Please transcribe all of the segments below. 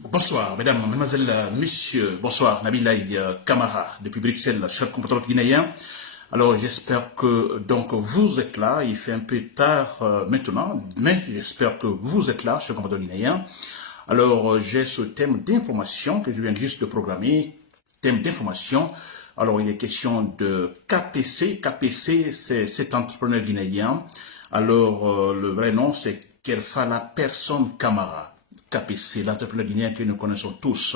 Bonsoir, mesdames, mesdemoiselles, messieurs. Bonsoir, Nabilaï Kamara, depuis Bruxelles, cher compatriote guinéen. Alors, j'espère que donc vous êtes là. Il fait un peu tard maintenant, mais j'espère que vous êtes là, cher compatriote guinéen. Alors, j'ai ce thème d'information que je viens juste de programmer. Thème d'information. Alors, il est question de KPC. KPC, c'est cet entrepreneur guinéen. Alors, le vrai nom, c'est Kerfala Personne Camara. KPC, l'entrepreneur guinéen que nous connaissons tous.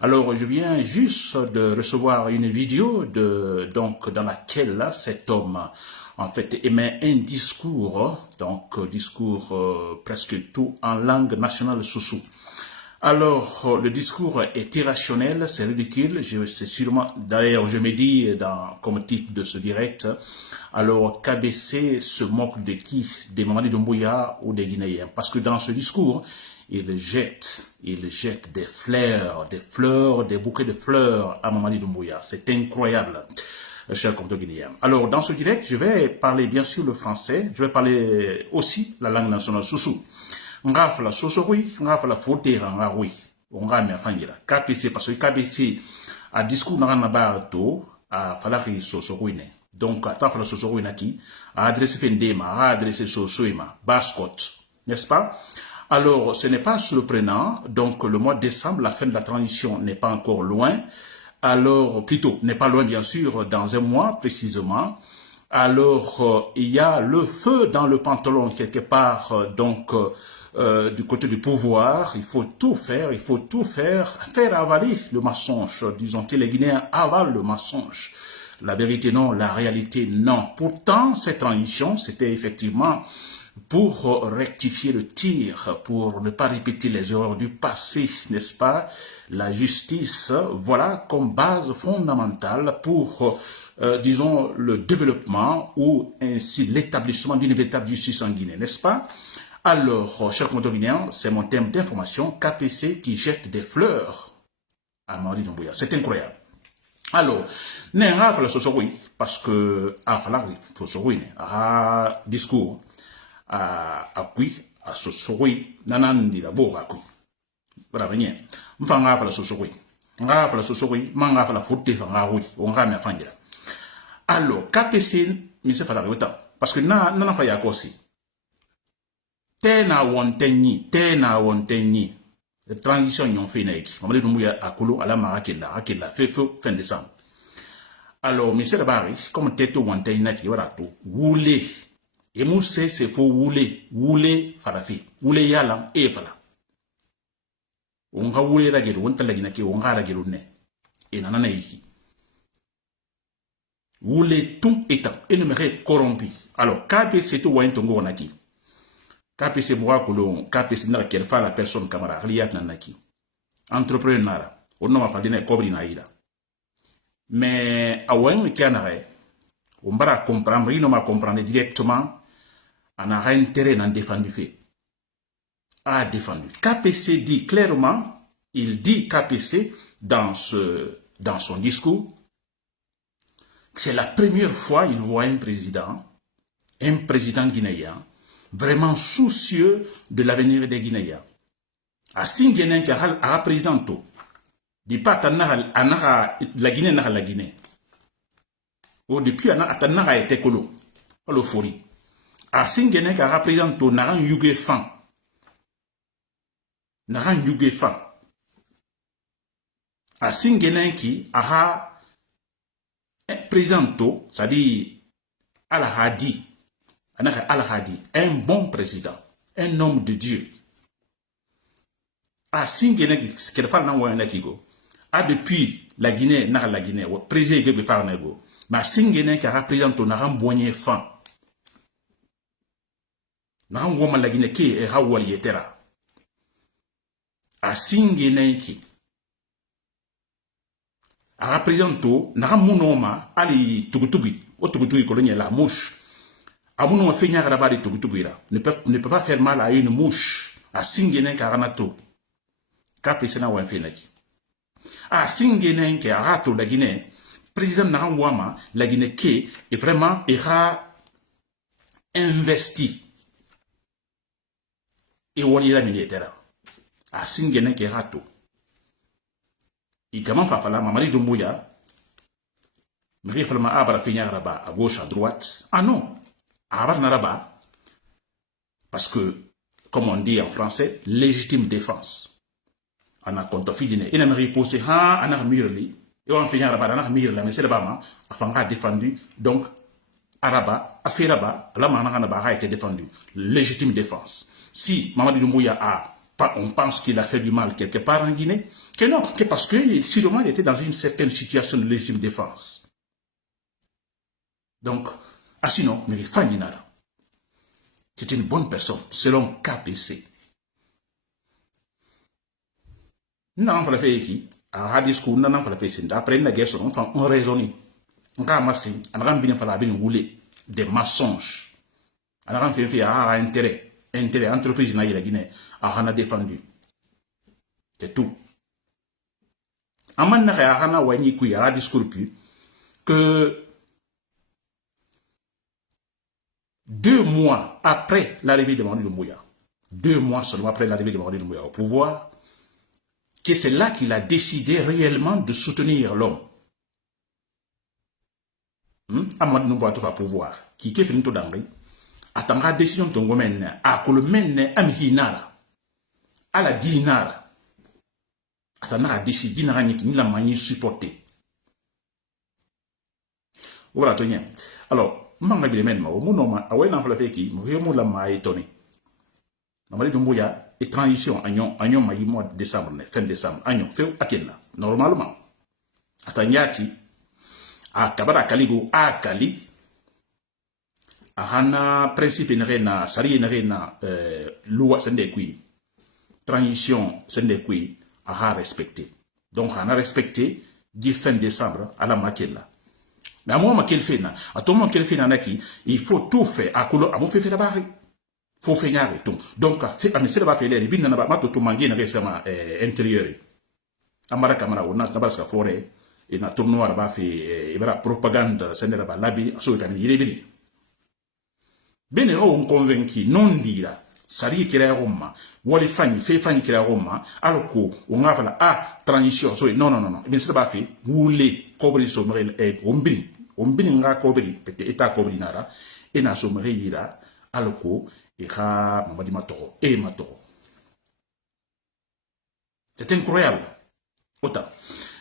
Alors, je viens juste de recevoir une vidéo donc, dans laquelle là, cet homme, en fait, émet un discours, donc, discours presque tout en langue nationale soussou. Alors, le discours est irrationnel, c'est ridicule, c'est sûrement, d'ailleurs, je me dis, comme titre de ce direct, alors KBC se moque de qui? Des Mamadi Doumbouya ou des Guinéens? Parce que dans ce discours, il jette des fleurs, des bouquets de fleurs à Mamadi Doumbouya. C'est incroyable, cher compte guinéen. Alors, dans ce direct, je vais parler bien sûr le français, je vais parler aussi la langue nationale soussou. Nga fala sosori, nga fala fotera nga oui. Nga me afangira. KPC parce que KPC a discours na ba to a fala ri sosori ne. Donc ata fala sosori na ki a adressé Fendema, a adressé Sosoima, Bascot, n'est-ce pas? Alors, ce n'est pas surprenant. Donc le mois de décembre, la fin de la transition n'est pas encore loin. Alors, plutôt, n'est pas loin bien sûr, dans un mois précisément. Alors, il y a le feu dans le pantalon quelque part, du côté du pouvoir. Il faut tout faire, faire avaler le mensonge. Disons que les Guinéens avalent le mensonge. La vérité non, la réalité non. Pourtant, cette transition, c'était effectivement pour rectifier le tir, pour ne pas répéter les erreurs du passé, n'est-ce pas? La justice, voilà comme base fondamentale pour, disons, le développement ou ainsi l'établissement d'une véritable justice en Guinée, n'est-ce pas? Alors, chers compatriotes guinéens, c'est mon thème d'information, KPC qui jette des fleurs à Mamadi Doumbouya. C'est incroyable. Alors, n'est pas la sosori, parce que, la sosori, discours, akui a sosori nanandi la boga akui bara benye mfanga fala sosori nga fala sosori manga fala fotte nga wi onga me afangira. Alors KPC mi se fala weta parce que na fa ya kosi tena wontenyi la transition yon fait naiki Mamadi Doumbouya akulu ala akela fait fin décembre. Alors mi se bari comme teto wontenyi naki wala to wule. Et Moussé, c'est faut wouler farafi, wouler yalam et fala. On va wouler la guerre, on t'a la guinée, on va la guerre et nanana iki. Wouler tout étant, énuméré corrompu. Alors, KPC tout wine tongo naki. KPC bois kolon, KPC n'a qu'elle fait la personne camarade, liat nanaki. Entrepreneur nara, on n'a pas donné cobri naïda. Mais, à wine qui en a, on va comprendre, il m'a comprendre directement. On a intérêt à défendre fait. A défendu. KPC dit clairement, il dit KPC dans son discours, que c'est la première fois qu'il voit un président guinéen, vraiment soucieux de l'avenir des Guinéens. A Singenen qui a président tout. Dit pas la Guinée n'a la Guinée. Ou depuis a été colo. Le fori. A Singenen qui a président tout n'a yuge fan. Naran yuge fan. A Singenen qui a président tout, c'est-à-dire Al-Hadi, un bon président, un homme de Dieu. A Singenen qui qu'elle parle dans le Kigo. A depuis la Guinée, n'a la Guinée, président de par nego. Mais Singenen qui a représenté Naran Boigné fan. Naran woman la Guinée qui est Rawali etera. A Singenen qui a représenté Naran Mounoma, Ali Tugutugi, au Tugutugi colonial la mouche. A Mounoma Fenya Rabadi Tugutugira ne peut pas faire mal à une mouche. A Singenen Karanato. Kapesena ou un fenaki. A Singenen qui a rato la Guinée, président Naran Wama, la Guinée qui est vraiment investi. Et Wali la militaire. a singene ke rato igaman fa fala Mamadi Doumbouya mais il faut abara finir là-bas à gauche à droite. Ah non, abara là-bas parce que comme on dit en français légitime défense. On a compte fidine il n'a riposé ha ana mirli et on finir là-bas ana mirli mais c'est là-bas afin défendu donc Araba a fait là-bas la manana a été défendu légitime défense. Si Mamadi Doumbouya on pense qu'il a fait du mal quelque part en Guinée, que non, que parce que sûrement il était dans une certaine situation de légitime défense. Donc, sinon, mais c'est une bonne personne, selon KPC. Non, il fallait faire qui à discours, non, il fallait faire après la guerre, on raisonne. On a amassé, on a bien fallu rouler des mensonges. On a fait intérêt, entreprise na la Guinée, on a défendu. C'est tout. Aman na a wani kui a discours que 2 mois après l'arrivée de Mamadi Doumbouya, 2 mois seulement après l'arrivée de Mamadi Doumbouya au pouvoir, que c'est là qu'il a décidé réellement de soutenir l'homme. Mamadi Doumbouya au pouvoir, qui est fini tout d'anglais, attendra décision de Ngomen, à Kolomene Amhinara, à la Dinara, attendra décider Dinara ni la manière supporter. Voilà, Tony. Alors, manga bilemen ma mo no ma awena fala feki mo yemo la ma etoni Mamadi Doumbouya et transition agnon ma mois de décembre fin décembre agnon feu akena normalement atanyati a kabara kaligo a kali a hana principe na sari na loi sende kui transition sende kui a respecté donc on a respecté du fin décembre à la makela. Mais à moi, qu'elle fait, à tout moment qu'elle fait, il faut tout faire. À quoi on fait la barre, faut faire tout. Donc, à c'est la barre, les bines n'a pas tout mangué récemment intérieur. Amara Kamara, on a tabasca forêt, et na tournoi là-bas fait, et voilà propagande, c'est là-bas labi, sur le il est bien. Benero on convaincu, non dira, sari qui est à Roma, wali fani, fait fani qui est à Roma, alors qu'on a la transition, non, mais c'est pas fait, vous les cobrez sur le ombi. On nga kobri pete eta kobri nara et na somre yira aloko et ha Mamadi matoro et matoro. C'est incroyable. Autant.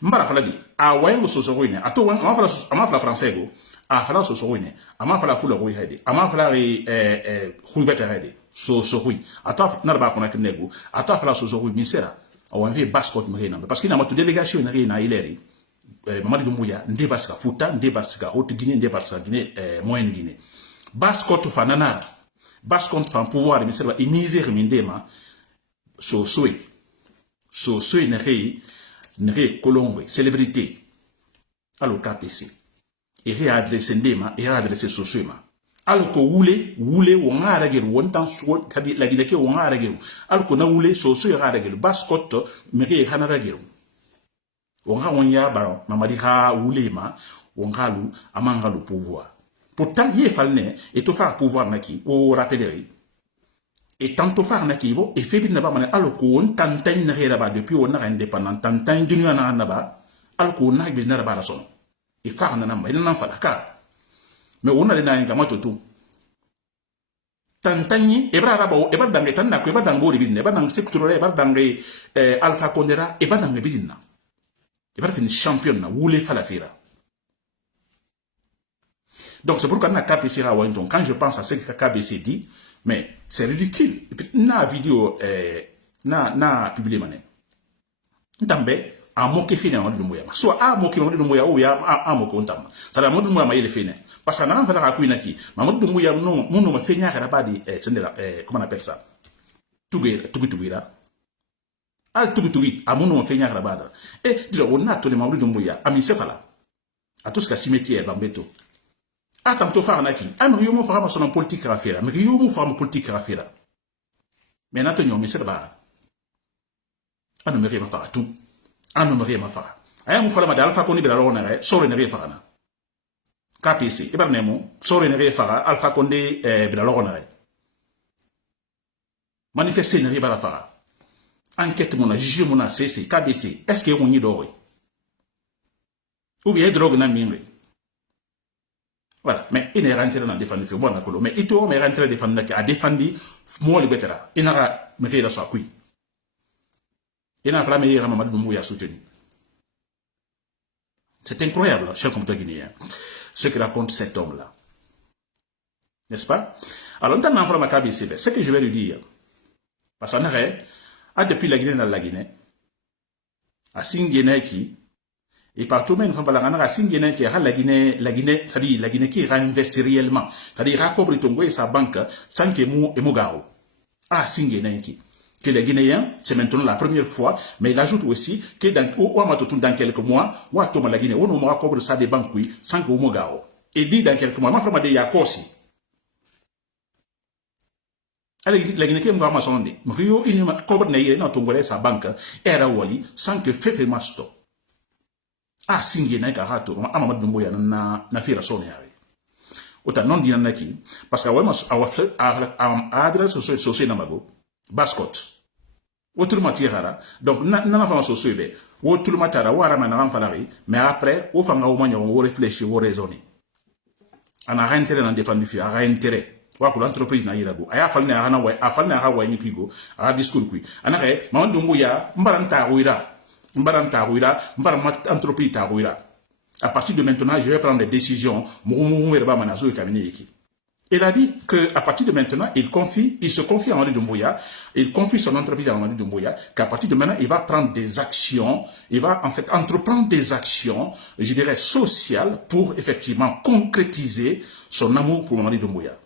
Mbara fala di a wayengo sosoruine ato wan ama fala français go a fala sosoruine ama fala fula go hede ama fala khulbeta hede sosorui ato na ba kona knego ato fala sosorui misera on veut bascot mrena parce qu'il na matu délégation na ileri Mamadi Doumbouya ndebaska Fouta ndebaska Haute Guinée ndebaska Guinée Moyenne Guinée bascot fanana bascot fan pouvoir mais c'est misère mindema so nere Colombe célébrité alors KPC et réadresser ndema et réadresser sosema alors que wule on a régler wontan so kadi la Guinée que on a régler alors que na wule so régler bascot mais hana régler on ya baron Mamadi ha wulema on galu amanga le pouvoir pourtant il fallait et tout faire pouvoir naki au rappeler et tantôt faire naki bo et fait bien là-bas alors qu'on tantain là-bas depuis on a indépendant tantain du na là-bas alors qu'on a bien là-bas la son et faire na mais non fa ka mais on a les na ngama tout tantagni e bra raba e bra dangue tanna ko e bra dango bi ne bra dang secteur e bra dangue Alpha Condera e bra dangue bi na et bra fin champion na wule fa la fira. Donc c'est pourquoi na KPC ra Wellington quand je pense à ce que KBC dit mais c'est ridicule et puis na vidéo na publié mané ntambe a moqué fini Mamadi Doumbouya soit a moqué Mamadi Doumbouya ou ya a moqué ontam ça la Mamadi Doumbouya ma yele fini parce que na fa ka kuina ki Mamadi Doumbouya non ma fenya ka ba di comment on appelle ça tugira al tugi a mon ma fenya ka ba da et dire on a to le Mamadi Doumbouya ami c'est fala à tout ce que cimetière bambeto attends faire naki am yomo fara son politique rafira mais yomo fara politique rafira mais natonyo mais c'est ba anu me ma fara tout anu me ma fara ayam fala ma Alpha Condé bela lona re sore ne fara na KPC e barnemo sore ne fara Alpha Condé bela lona re manifester ne bara fara enquête mon juge mon CC KBC est-ce que on y dort ou bien drogue na mingre. Voilà, mais il est rentré dans défendre le bon acolo, mais il est rentré à défendre moi le bétera. Il n'a me fait la soie. Il n'a pas meilleur Mamadou Doumbouya soutenu. C'est incroyable, cher compteur guinéen, ce que raconte cet homme-là. N'est-ce pas? Alors, on a un KBC, ce que je vais lui dire, parce qu'on a depuis la Guinée dans la Guinée, à Singuéné qui, et partout même, on a Singuéné qui a la Guinée, c'est-à-dire la Guinée qui réinvestit réellement, c'est-à-dire raccorde Tongo et sa banque sans que mou et Mougaro. Ah, Singuéné qui. Que les Guinéens, c'est maintenant la première fois, mais il ajoute aussi que dans quelques mois, la Guinée, on aura couvert ça des banques, sans que Mougaro. Et dit dans quelques mois, ma de Yakosi. La Guinée qui m'a sonné, Rio, il m'a couvert sa banque, era wali, sans que Fefe Masto. Ah, Singuéné, Karato, Amamadou Doumbouya, na fira sonné. Autant non dit naki, parce que à adresse sociale namago, Bascot. Autrement tirara donc nana fama so sobe autrement tara wara mana falari mais après au fanga au manya on réfléchir on raisonner ana intérêt dans défendre fi a intérêt wa ko l'entreprise na yirago aya falna ana wa afalna ha wa nyikigo a discours kui ana re Mamadou Doumbouya mbaranta ruira mbaram entreprise ta ruira à partir de maintenant je vais prendre des décisions mon erba manazo e cabinet yiki. Il a dit qu'à partir de maintenant, il se confie à Mamadou Doumbouya, il confie son entreprise à Mamadou Doumbouya, qu'à partir de maintenant, il va prendre des actions, il va en fait entreprendre des actions, je dirais, sociales pour effectivement concrétiser son amour pour Mamadou Doumbouya.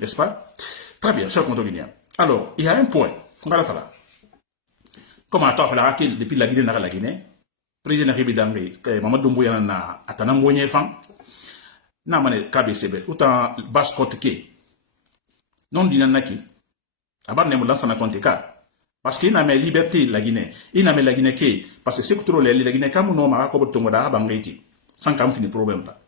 N'est-ce pas? Très bien, cher compteur guinéen. Alors, il y a un point, on va la faire. Comme à toi, depuis la Guinée, la Guinée, président Ribidangé, Mamadou Doumbouya n'a atteint un fan. Na mane KBCB autant Bascot ke non dinanaki abar ne mo lança na compte ka parce qu'il n'a mais liberté la Guinée il n'a mais la Guinée ke parce que c'est que la Guinée comme non ma ko tongo da bangaiti sans kam fini problème là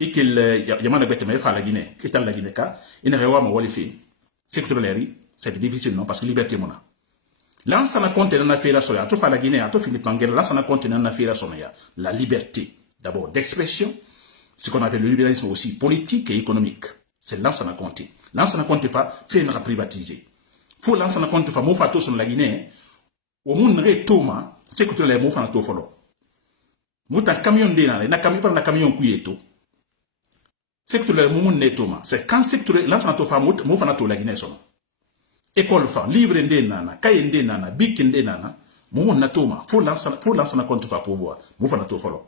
et qu'il yamana bête mais fa la Guinée qui la Guinée ka il ne rewa mo wali fi c'est que c'est difficile non parce que liberté mona lança na compte na fera soya to fa la Guinée to fini pangela lança na compte na fera soya la liberté d'abord d'expression. Ce qu'on appelle le libéralisme aussi politique et économique. C'est Lansana Conté. Lansana Conté fa fait une privatiser. Faut Lansana Conté fa mofa to son la Guinée. Au monde re toma, c'est que les mofa na to folo. Mouta camion de na camion par na camion kuyeto. C'est que le monde ne toma. C'est quand c'est que Lansana to fa mofa na to la Guinée son. École fa livre de nana, cahier de nana, bic de nana, monde na toma. Faut Lansana Conté fa pouvoir. Mofa na to folo.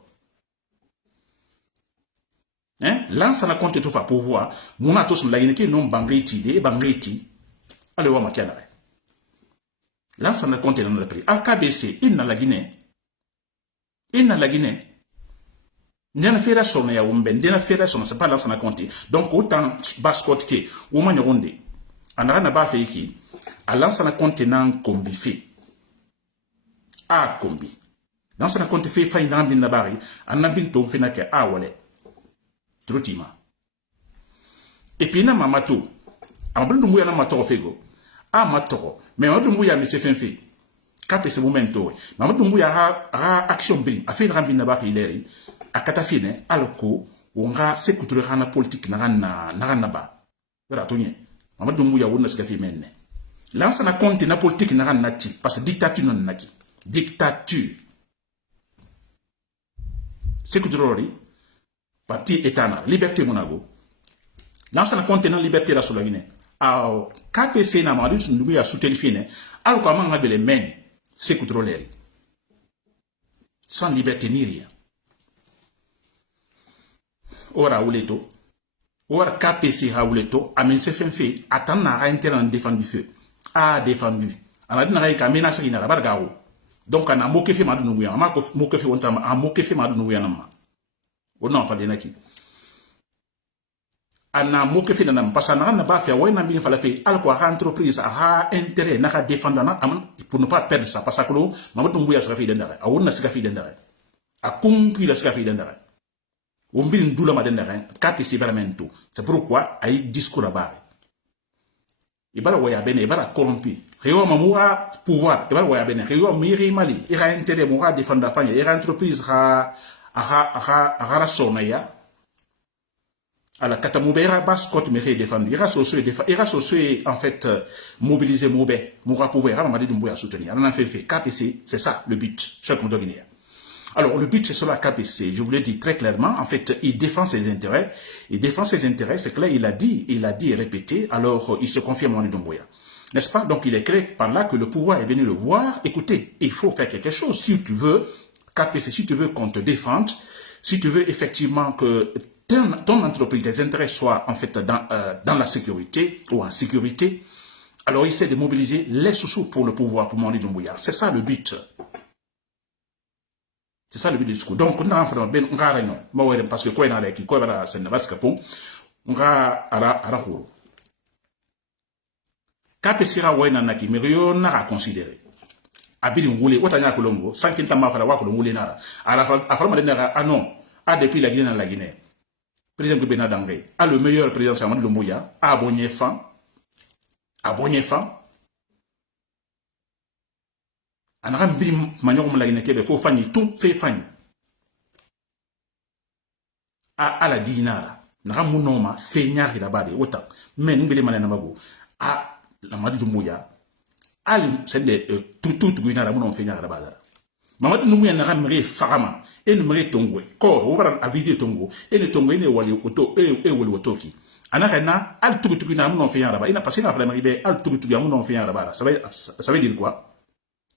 Lance na compte tout fa pouvoir mon atos la Guinée qui non bangriti allez wa makiana lance na compte dans le prix al KBC in na la Guinée n'en fera son ya umben n'en fera son c'est pas lance na compte donc autant Bascot ke ou manya ronde anara na ba fe ki a lance na compte nan kombi fe a kombi lance na compte fe fa inambi na bari anambin to fe na ke a wale Trotima. Et puis, na mamato. Amadou Doumbouya na matoro fego. Ah, matoro. Mais Mamadou Doumbouya me se fait fait. Cap ce momento. Mamadou Doumbouya a action brin. A fait une rambine na ileri. A katafine. Aloko. On a sécurité rana politique na ba. Voilà, tonye. Mamadou Doumbouya wonna se fait menne. Lança na compte na politique na nati. Parce que dictature non naki. Dictature. Sécurité parti étana liberté monago lança na contenant liberté la sur la Guinée a KPC na Mamadou Doumbouya soutenu fine alors comment on les men c'est contrôler sans liberté ni rien ora uleto ora KPC ha uleto amen se fait attendre na interne défendu feu a défendu ana dina ka menace ina la bargao donc ana moke fe Mamadou Doumbouya ma ko moke fe wonta a moke fe Mamadou Doumbouya na o non fa denaki ana moke fi nanam parce que na ba fait wayna bi fa la fait alko entreprise a intérêt na ka défendre na pour ne pas perdre ça parce que Mamadou Doumbouya sera fi dendare a wonna sera fi dendare a conquis la sera fi dendare o mbin dula ma dendare KPC vraiment tout c'est pourquoi ay discours à barre ibara waya bene ibara corrompu rewa mamura pouvoir ibara waya bene rewa miri mali ira intérêt moura défendre la panya ira entreprise ra sonaya ala katamubera bas côté méré défendre ira socio en fait mobiliser moubé moura pouvoir ira mamadi dumbuya soutenir on a fait KPC c'est ça le but chaque monde guinéen. Alors, le but, c'est sur la KPC. Je vous l'ai dit très clairement. En fait, il défend ses intérêts. Il défend ses intérêts. C'est clair, il a dit et répété. Alors, il se confirme en Doumbouya. N'est-ce pas? Donc, il est clair par là que le pouvoir est venu le voir. Écoutez, il faut faire quelque chose. Si tu veux, KPC, si tu veux qu'on te défende, si tu veux effectivement que ton entreprise, tes intérêts soient en fait dans la sécurité ou en sécurité, alors essaie de mobiliser les sous-sous pour le pouvoir, pour Mandi Doumbouya. C'est ça le but. C'est ça le but du discours. Donc, on a fait ben on réunion. Parce que quoi il y a qui quoi va c'est ne capon. On va ara horo. Kapesira wa na ki merio na considérer. Abili ngule otanya kolongo sans qu'il t'a fala wa kolongo nara. Afala ma denara ah non, depuis la Guinée dans la Guinée. Président Bena Dangé, le meilleur président c'est Amadou Doumbouya, abonné fan. Anara mbili manyogo la Guinée kebe fo fani tout fait fani. A la dinara. Nara munoma fe nyari la bade wota. Men mbele manana mago. La Amadou Doumbouya. C'est tout guinara munom fe nyari la bade. Mamadou Doumbouya nara mre farama. Et mre tongwe. Kor, obaran avide tongo. Et ne tongwe ne wali oto. Et wali otoki. Anarena, tout guinara munom fe nyari la bade. Il a passé la flamme al tout guinara munom fe nyari la bade. Ça veut dire quoi?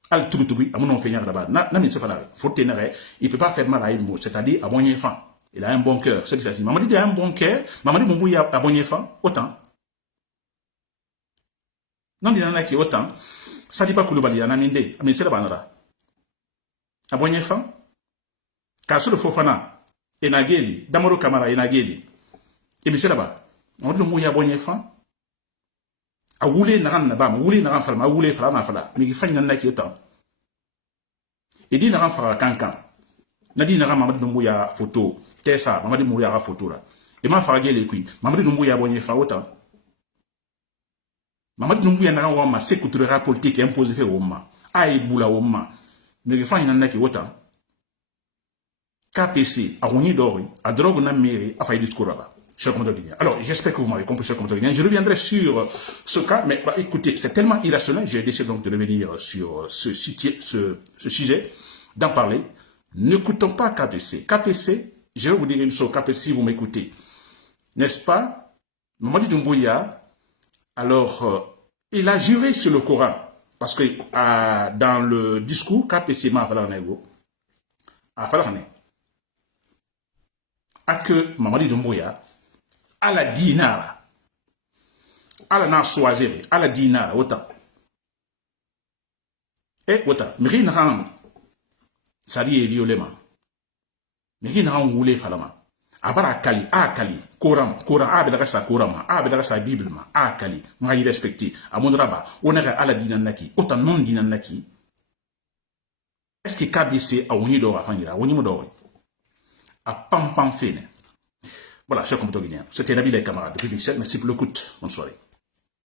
Al Tougoutougui, à mon nom fait là-bas. N'a se faire. Faut tenir, il peut pas faire mal à une mot, c'est-à-dire à bon enfant. Il a un bon cœur, c'est que ça dit. Maman dit il a un bon cœur, maman dit mon bouille à bon enfant, autant. Non, il y en a qui autant. Ça dit pas Kouloubali, il y en a mindé, mais c'est la banara. À bon enfant, car sur le Fofana, Enageli, Damoro Kamara, Enageli. Et mais c'est là-bas. On dit mon bouille à bon enfant. A wule naran na ba ma wule naran fala ma wule fala na fala mi fanya na ki otan e di naran fara kankan na di naran Mamadou Doumbouya photo tesa Mamadou Doumbouya photo la e ma fara gele kui Mamadou Doumbouya bonye fa otan Mamadou Doumbouya naran wa ma sécurité politique imposé fe woma ay bula woma mi fanya na ki otan KPC a woni dori a drogue na mairie a fait discours là-bas. Alors, j'espère que vous m'avez compris, cher compatriotes. Je reviendrai sur ce cas, mais écoutez, c'est tellement irrationnel, j'ai décidé donc de revenir sur ce sujet, d'en parler. N'écoutons pas KPC. KPC, je vais vous dire une chose, KPC, si vous m'écoutez, n'est-ce pas? Mamadou Doumbouya, alors, il a juré sur le Coran, parce que dans le discours, KPC m'a fallu que Mamadou Doumbouya, à la dinara, à la choisir, à la dinara, autant. Et autant, mais n'a pas sali violema. Mais n'a pas roulé falama. Abara Kali, Coran, abedra sa Coran, abedra sa Bible, Kali, m'a y respecté, à mon rabat, on est à la dinanaki, autant non dinanaki. Est-ce que KBC a uni d'or à Fangira, uni d'or? À pam fine. Voilà, chers compatriotes guinéens, c'était Nabil et camarades depuis Bruxelles. Merci pour l'écoute. Bonne soirée.